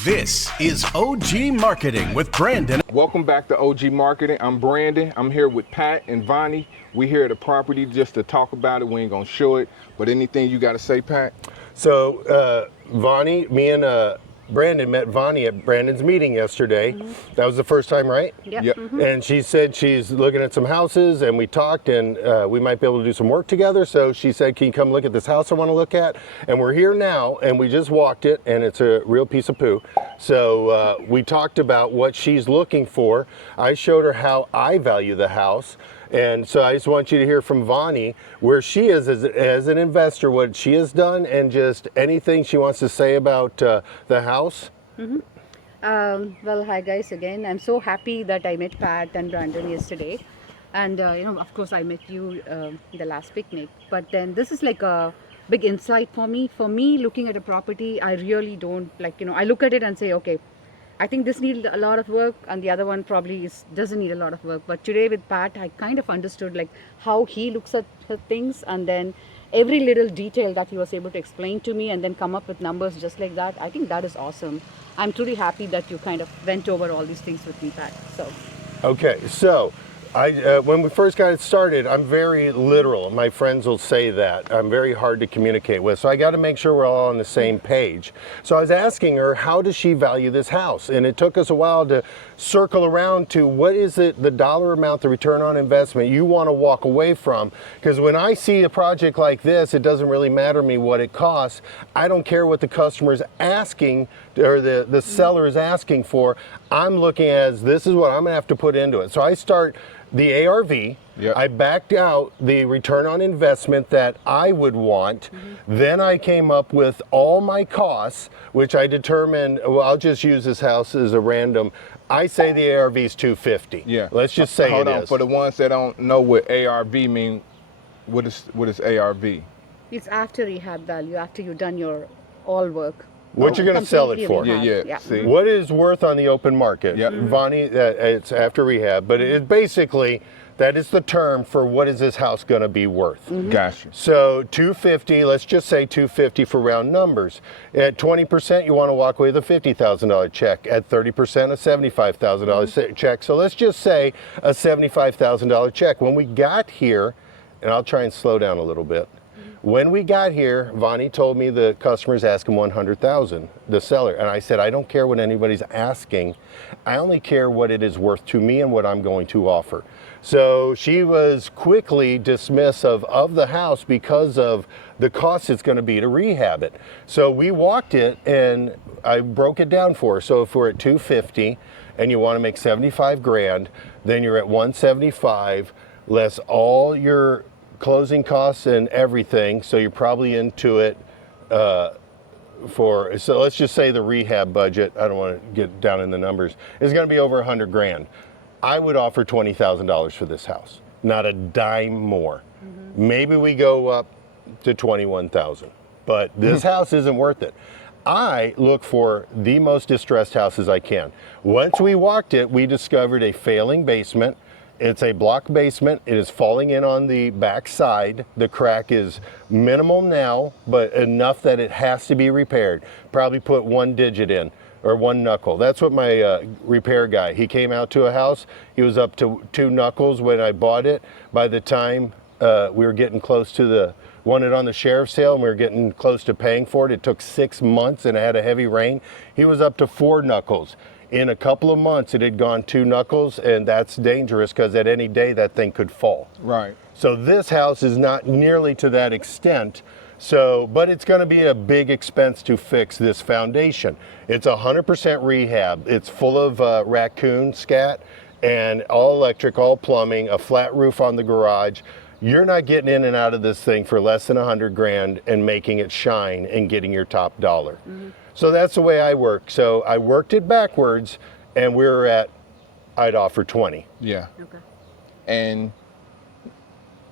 This is OG Marketing with Brandon. Welcome back to OG Marketing. I'm Brandon. I'm here with Pat and Vani. We're here at the property just to talk about it. We ain't gonna show it, but anything you got to say, Pat? So, Vani, me and Brandon met Vani at Brandon's meeting yesterday. Mm-hmm. That was the first time, right? Yep. Mm-hmm. And she said she's looking at some houses, and we talked, and we might be able to do some work together. So she said, can you come look at this house I want to look at? And we're here now, and we just walked it, and it's a real piece of poo. So we talked about what she's looking for. I showed her how I value the house. And so I just want you to hear from Vani where she is as an investor, what she has done, and just anything she wants to say about the house. Mm-hmm. Well, hi guys again. I'm so happy that I met Pat and Brandon yesterday. And, of course, I met you the last picnic. But then this is like a big insight for me. For me, looking at a property, I really don't I look at it and say, okay, I think this needs a lot of work, and the other one probably doesn't need a lot of work. But today with Pat, I kind of understood how he looks at things, and then every little detail that he was able to explain to me, and then come up with numbers just like that. I think that is awesome. I'm truly happy that you kind of went over all these things with me, Pat. So. Okay, so when we first got it started, I'm very literal. My friends will say that. I'm very hard to communicate with. So I got to make sure we're all on the same page. So I was asking her, how does she value this house? And it took us a while to circle around to what is it, the dollar amount, the return on investment you want to walk away from. Because when I see a project like this, it doesn't really matter to me what it costs. I don't care what the customer's asking or the seller is asking for. I'm looking as this is what I'm going to have to put into it. So I start the ARV, yep. I backed out the return on investment that I would want. Mm-hmm. Then I came up with all my costs, which I determined, well, I'll just use this house as a random. I say the ARV is $250. Yeah. Let's just say Hold it on. is. For the ones that don't know what ARV mean, what is ARV? It's after rehab value, after you've done your all work. What you're going to sell it for. Yeah. See? What is worth on the open market? Yep. Vani, it's after rehab, but it basically, that is the term for what is this house going to be worth. Mm-hmm. Gotcha. So 250, let's just say 250 for round numbers. At 20%, you want to walk away with a $50,000 check. At 30%, a $75,000 check. So let's just say a $75,000 check. When we got here, and I'll try and slow down a little bit. When we got here, Vani told me the customer's asking $100,000, the seller. And I said, I don't care what anybody's asking. I only care what it is worth to me and what I'm going to offer. So she was quickly dismissive of the house because of the cost it's going to be to rehab it. So we walked it and I broke it down for her. So if we're at 250 and you want to make 75 grand, then you're at 175 less all your closing costs and everything, so you're probably into it so let's just say the rehab budget, I don't want to get down in the numbers, is going to be over 100 grand. I would offer $20,000 for this house, not a dime more. Mm-hmm. Maybe we go up to 21,000, but this house isn't worth it. I look for the most distressed houses I can. Once we walked it, we discovered a failing basement. It's a block basement. It is falling in on the back side. The crack is minimal now, but enough that it has to be repaired. Probably put one digit in or one knuckle. That's what my repair guy, he came out to a house. He was up to 2 knuckles when I bought it. By the time we were getting close to won it on the sheriff's sale and we were getting close to paying for it. It took 6 months and it had a heavy rain. He was up to 4 knuckles. In a couple of months, it had gone 2 knuckles, and that's dangerous because at any day that thing could fall. Right. So this house is not nearly to that extent. But it's going to be a big expense to fix this foundation. It's 100% rehab. It's full of raccoon scat and all electric, all plumbing, a flat roof on the garage. You're not getting in and out of this thing for less than 100 grand and making it shine and getting your top dollar. Mm-hmm. So that's the way I work. So I worked it backwards, and I'd offer 20. Yeah. Okay. And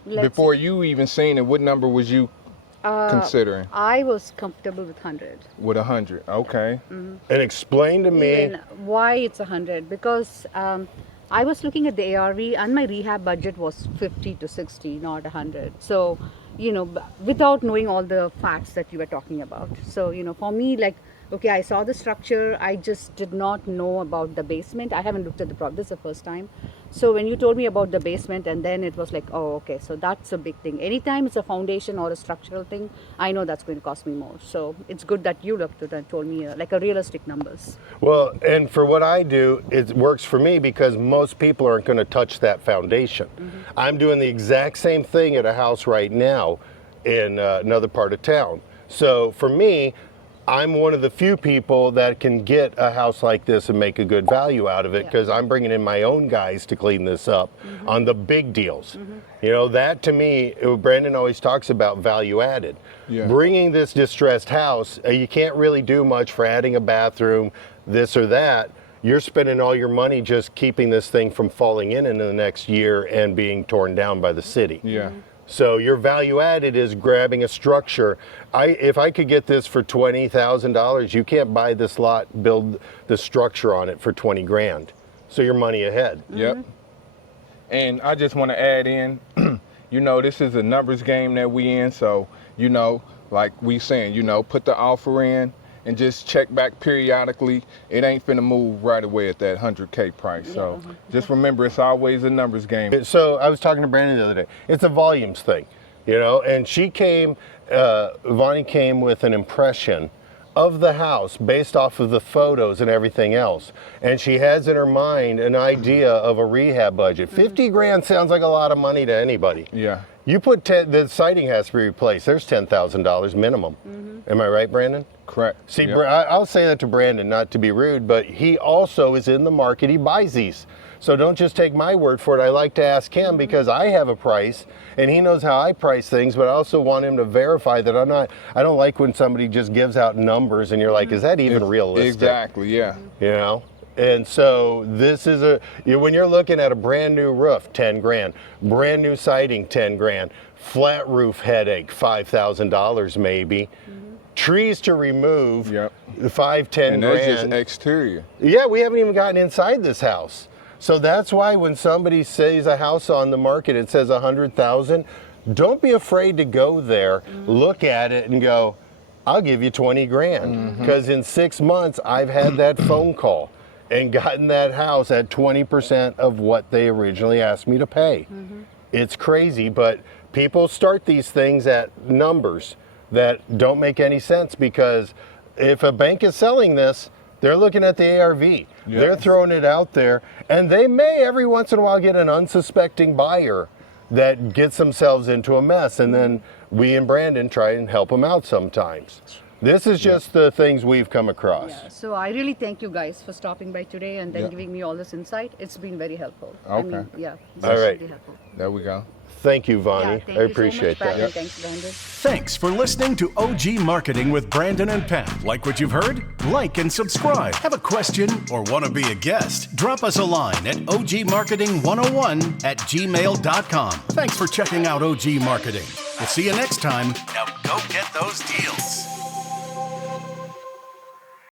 before you even seen it, what number was you considering? I was comfortable with 100. With 100, okay. Mm-hmm. And explain to me why it's 100. Because I was looking at the ARV, and my rehab budget was 50 to 60, not 100. So, without knowing all the facts that you were talking about. So, for me, okay, I saw the structure, I just did not know about the basement. I haven't looked at the property, this is the first time. So when you told me about the basement, and then it was like, oh, okay, so that's a big thing. Anytime it's a foundation or a structural thing, I know that's going to cost me more. So it's good that you looked at it and told me like a realistic numbers. Well, and for what I do, it works for me because most people aren't going to touch that foundation. I'm doing the exact same thing at a house right now in another part of town. So for me, I'm one of the few people that can get a house like this and make a good value out of it because I'm bringing in my own guys to clean this up on the big deals. You know, that to me, Brandon always talks about value added. Bringing this distressed house, you can't really do much for adding a bathroom, this or that. You're spending all your money just keeping this thing from falling in the next year and being torn down by the city. So your value added is grabbing a structure. If I could get this for $20,000, you can't buy this lot, build the structure on it for 20 grand. So you're money ahead. And I just want to add in, you know, this is a numbers game that we in. So, you know, like we saying, you know, put the offer in and just check back periodically. It ain't finna move right away at that 100K price. So just remember, it's always a numbers game. So I was talking to Brandon the other day. It's a volumes thing, you know, and she came, Vani came with an impression of the house based off of the photos and everything else. And she has in her mind an idea of a rehab budget. 50 grand sounds like a lot of money to anybody. You put the siding has to be replaced. There's $10,000 minimum. Am I right, Brandon? Correct. See, I'll say that to Brandon, not to be rude, but he also is in the market. He buys these. So don't just take my word for it. I like to ask him because I have a price and he knows how I price things, but I also want him to verify that I don't like when somebody just gives out numbers and you're like, is that even realistic? Exactly, You know? And so this is when you're looking at a brand new roof, 10 grand, brand new siding, 10 grand, flat roof headache, $5,000 maybe. Trees to remove, 5, 10 and grand. that's just exterior. Yeah, we haven't even gotten inside this house. So that's why when somebody sees a house on the market, it says 100,000, don't be afraid to go there, look at it and go, I'll give you 20 grand. Because in 6 months, I've had that phone call and gotten that house at 20% of what they originally asked me to pay. It's crazy, but people start these things at numbers that don't make any sense because if a bank is selling this, they're looking at the ARV. They're throwing it out there, and they may every once in a while get an unsuspecting buyer that gets themselves into a mess, and then we and Brandon try and help them out sometimes. This is just the things we've come across. So I really thank you guys for stopping by today and then giving me all this insight. It's been very helpful. I mean, Okay. All right. really helpful. There we go. Thank you, Vani. Thank I you appreciate so much, that. Pat, and thanks, Brandon. Thanks for listening to OG Marketing with Brandon and Pat. Like what you've heard? Like and subscribe. Have a question or want to be a guest? Drop us a line at ogmarketing101@gmail.com. Thanks for checking out OG Marketing. We'll see you next time. Now go get those deals.